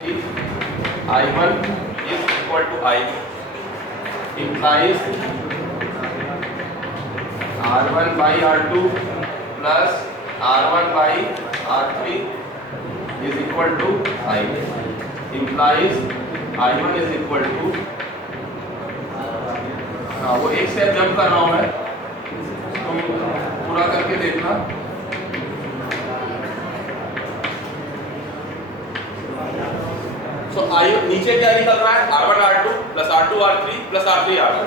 I1 is equal to I implies R1 by R2 plus R1 by R3 is equal to I implies I1 is equal to वो एक step jump कर रहा हूँ मैं, तुम पूरा करके देखना। तो नीचे क्या निकल रहा है, R1 R2 plus R2 R3 plus R3 R4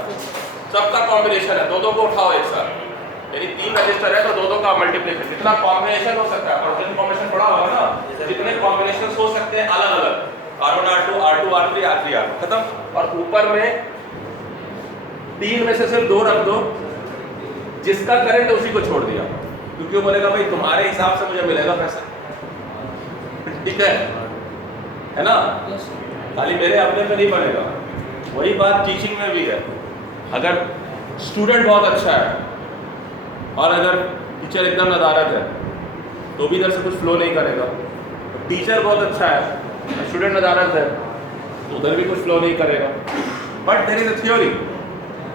सबका कॉम्बिनेशन है। दो को उठाओ एक साथ, यानी 3 रजिस्टर है तो दो का मल्टीप्लिकेशन। जितना कॉम्बिनेशन हो सकता है, और कॉम्बिनेशन पड़ा होगा ना, जितने कॉम्बिनेशन हो सकते हैं अलग अलग, R1 R2 R2 R3 R3 R4 खत्म। और ऊपर में 3 में से सिर्फ 2 रख दो, जिसका करंट है उसी को छोड़ दिया, क्योंकि वो बोलेगा भाई तुम्हारे हिसाब से मुझे मिलेगा पैसा, ठीक है ना। खाली मेरे अपने पे नहीं बनेगा। वही बात टीचिंग में भी है। अगर स्टूडेंट बहुत अच्छा है और अगर टीचर एकदम नदारत है तो भी इधर से कुछ फ्लो नहीं करेगा। टीचर बहुत अच्छा है, स्टूडेंट नदारत है तो उधर भी कुछ फ्लो नहीं करेगा। But there is a theory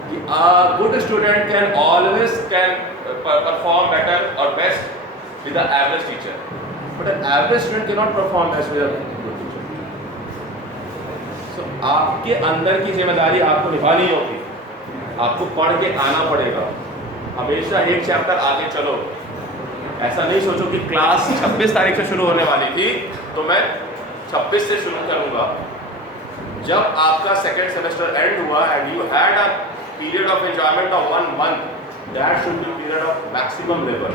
कि a good student can always perform better or best with the average teacher, but an average student cannot perform best with a good teacher. So आपके अंदर की जिम्मेदारी आपको निभानी होगी, आपको पढ़ के आना पड़ेगा। हमेशा एक चैप्टर आगे चलो। ऐसा नहीं सोचो कि क्लास 26 तारीख से शुरू होने वाली थी तो मैं 26 से शुरू करूंगा। जब आपका सेकेंड सेमेस्टर एंड हुआ and you had a period of enjoyment of 1 month, that should be period of maximum labor,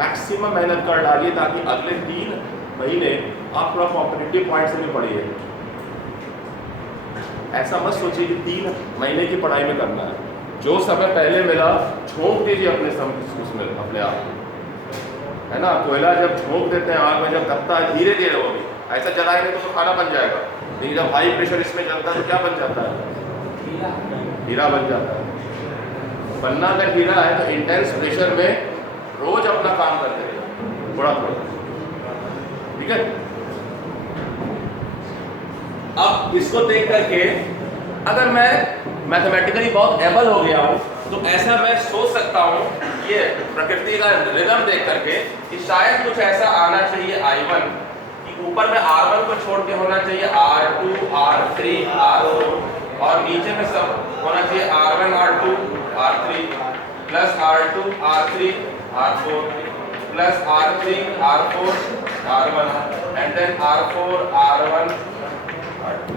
maximum मेहनत कर डालिए ताकि अगले 3 महीने आप थोड़ा कॉम्पिटिटिव पॉइंट से भी पढ़िए। ऐसा मत सोचिए कि 3 महीने की पढ़ाई में करना है। जो समय पहले मिला झोंक दीजिए उसमें अपने आप, है ना। कोयला जब झोंक देते हैं आग में, जब दबता है धीरे धीरे, वो भी ऐसा जलाएंगे तो खाना बन जाएगा, लेकिन जब हाई प्रेशर इसमें जलता है तो क्या बन जाता है, हीरा बन जाता है। बनना अगर हीरा है तो इंटेंस प्रेशर में रोज अपना काम करते रहिए, थोड़ा थोड़ा, ठीक है। अब इसको देख करके अगर मैं मैथमेटिकली बहुत एबल हो गया हूं तो ऐसा मैं सोच सकता हूं, ये प्रकृति का रिदम देख करके, कि शायद कुछ ऐसा आना चाहिए I1 कि ऊपर में R1 को छोड़ के होना चाहिए R2 R3 R4, और नीचे में सब होना चाहिए R1 R2 R3 plus R2 R3 R4 plus R3 R4 R1 and then R4 R1 R2।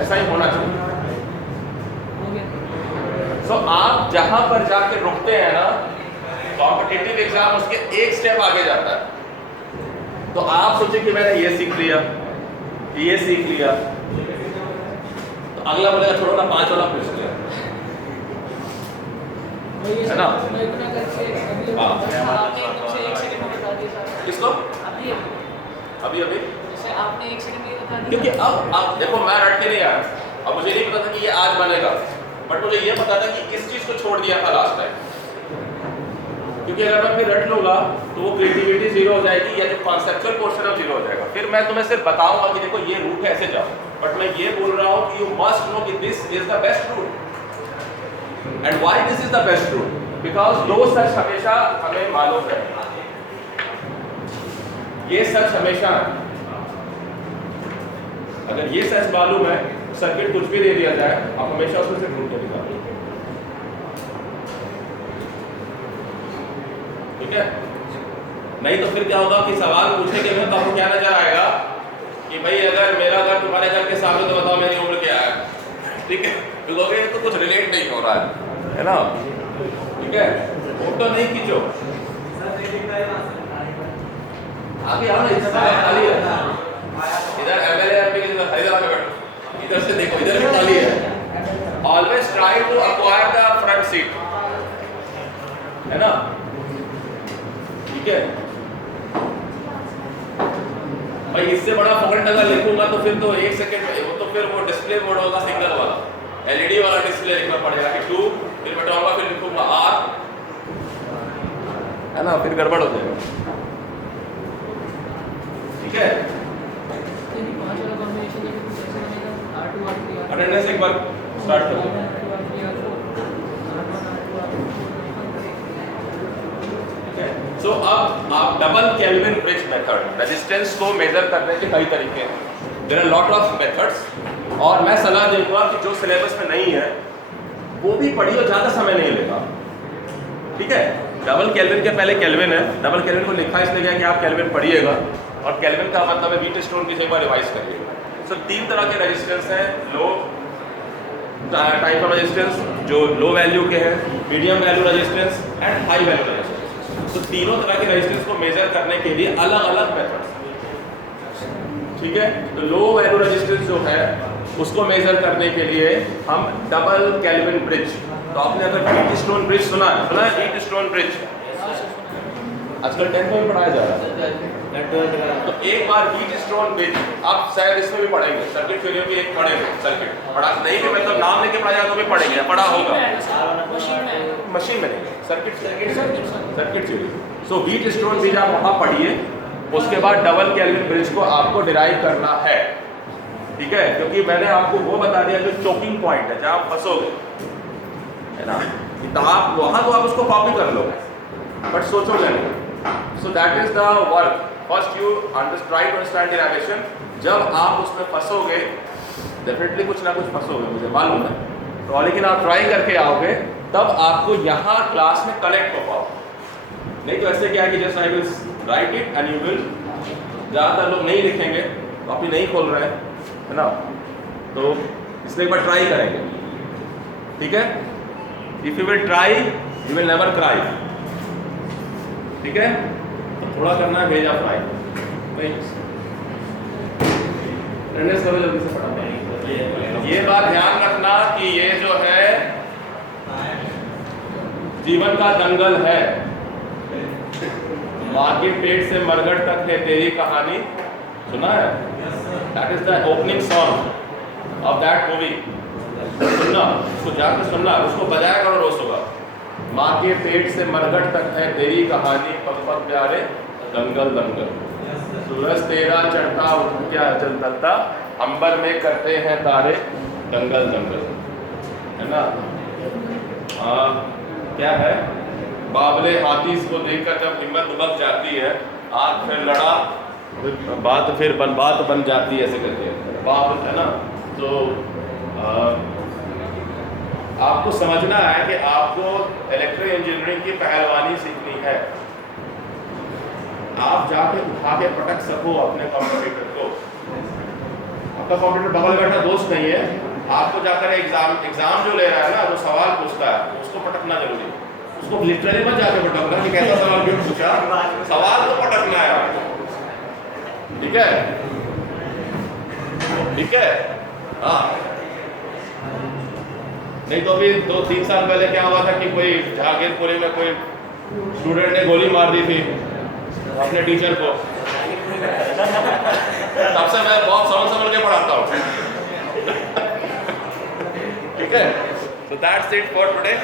ऐसा ही होना चाहिए। So, आप जहां पर जाके रुकते हैं ना, कॉम्पिटिटिव एग्जाम उसके एक स्टेप आगे जाता है। तो आप सोचिए कि मैंने ये सीख लिया, ये सीख लिया, अगला बोलेगा छोड़ो ना 5 वाला पूछ लिया, है ना। किसको अभी आपने 1 सेकंड में बता दिया, क्योंकि अब देखो मैं रट के नहीं आया। अब मुझे नहीं पता था कि ये आज बनेगा, बट मुझे ये पता था कि इस चीज को छोड़ दिया था लास्ट टाइम, क्योंकि अगर मैं फिर रट लूंगा तो वो क्रिएटिविटी जीरो हो जाएगी, या जो कॉन्सेप्चुअल पोर्शन है जीरो हो जाएगा। फिर मैं तुम्हें सिर्फ बताऊंगा कि देखो ये रूट है, ऐसे जाओ, बट मैं ये बोल रहा हूँ कि यू मस्ट नो कि this is the best route. And why this is the best route? Because 2 सच हमेशा हमें मालूम है, ये सच हमेशा है। अगर ये सच मालूम है, सर्किट कुछ भी दे दिया जाए, आप हमेशा उसमें से ढूंढ के निकालो, ठीक है। नहीं तो फिर क्या होगा कि सवाल पूछने के बाद आपको क्या नजर आएगा कि भाई अगर मेरा घर तुम्हारे घर के सामने तो बताओ मेरी उम्र क्या है, ठीक है। क्योंकि तो कुछ रिलेट नहीं हो रहा है ना, ठीक है। फोटो नहीं खींचो, आगे आओ ना, इधर खाली है, इधर एमएलए एमपी के इधर खरीदा के बैठो, इधर से देखो इधर भी खाली है। Always try to acquire the front seat, है ना, ठीक है। भाई इससे बड़ा फॉन्ट अगर लिखूंगा तो फिर तो 1 सेकंड में, वो तो फिर वो डिस्प्ले बोर्ड होगा सिंगल वाला, एलईडी वाला डिस्प्ले लिखना पड़ेगा कि 2, फिर बताऊंगा, फिर लिखूंगा R, है ना, फिर गड़बड़ हो जाएगा, ठीक है। अटेंडेंस एक बार स्टार्ट कर दो। सो अब आप double Kelvin bridge method, resistance को मेजर करने के कई तरीके हैं, there are lot of methods, और मैं सलाह दूंगा कि जो सिलेबस में नहीं है वो भी पढ़िए, ज़्यादा समय नहीं लेगा, ठीक है। डबल केल्विन के पहले केल्विन है, डबल केल्विन को लिखा इसलिए गया कि आप केल्विन पढ़िएगा, और केल्विन का मतलब है व्हीटस्टोन की, एक बार रिवाइज करिएगा। सो तीन तरह के रेजिस्टेंस हैं, लो टाइप ऑफ रेजिस्टेंस जो लो वैल्यू के हैं, medium value resistance and high value resistance. तो तीनों तरह के रेजिस्टेंस को मेजर करने के लिए अलग अलग मेथड्स, ठीक है। तो लो वैल्यू रेजिस्टेंस जो है उसको मेजर करने के लिए हम डबल केल्विन ब्रिज, तो आपने अगर व्हीटस्टोन ब्रिज सुना है व्हीटस्टोन ब्रिज, आजकल 10th में पढ़ाया जा रहा है, तो एक बार व्हीटस्टोन ब्रिज आप शायद इसमें भी पढ़ेंगे, सर्किट थ्योरी भी एक पढ़ेंगे, सर्किट पढ़ा नहीं कि मतलब नाम लेके पढ़ा जाए तो भी पढ़ेंगे, पढ़ा होगा मशीन में नहीं, सर्किट थ्योरी। सो व्हीटस्टोन ब्रिज आप वहाँ पढ़िए, उसके बाद डबल केल्विन ब्रिज को आपको डिराइव करना है, ठीक है, क्योंकि मैंने आपको वो बता दिया जो चोकिंग पॉइंट है, जहाँ आप फंसोगे, है ना, तो आप वहाँ तो आप उसको कॉपी कर लो, बट सोचोगे नहीं। So that is the work, first you try to understand the narration, जब आप उसमें फंसोगे डेफिनेटली कुछ ना कुछ फंसोगे, मुझे मालूम है, तो लेकिन आप ट्राई करके आओगे तब आपको यहाँ क्लास में कनेक्ट हो पाओ, नहीं तो ऐसे क्या है कि just I will write it and you will, ज़्यादातर लोग नहीं लिखेंगे, कॉपी नहीं खोल रहे हैं, है ना, तो इसलिए एक बार ट्राई करेंगे, ठीक है। If you will try you will never cry, ठीक है। तो थोड़ा करना है भेजा फ्राई, नहीं अटेंडेंस करो जल्दी से फटाफट। ये बात ध्यान रखना कि ये जो है जीवन का दंगल है, माँ के पेट से मरघट तक है तेरी कहानी, सुना है? That is the opening song of that movie. सुनना, उसको जाकर सुनना, उसको बजाया करो रोज सुबह। माँ के पेट से मरघट तक है तेरी कहानी, पग पग प्यारे दंगल दंगल, सूरज तेरा चढ़ता क्या जल तलता, अंबर में करते हैं तारे दंगल दंगल, है ना। क्या है, बाबले हाथी को देखकर जब हिम्मत दुबक जाती है, आग फिर लड़ा बात फिर बात बन जाती है, ऐसे करके बात है ना। तो आपको समझना है कि आपको इलेक्ट्रिकल इंजीनियरिंग की पहलवानी सीखनी है, आप जाके उठा के पटक सको अपने कंप्यूटर को, आपका कंप्यूटर बगल बैठा दोस्त नहीं है, आपको जाकर एग्जाम जो ले रहा है ना, जो सवाल पूछता है उसको पटकना जरूरी, उसको लिटरली मत जाके पटकना कि कैसा सवाल क्यों पूछा, सवाल को पटकना है आपको, ठीक है, ठीक है। हाँ, नहीं तो अभी 2-3 साल पहले क्या हुआ था कि कोई जहांगीरपुरी में कोई स्टूडेंट ने गोली मार दी थी अपने टीचर को, तब से मैं बहुत समझ के पढ़ाता हूँ, ठीक है। So that's it for today.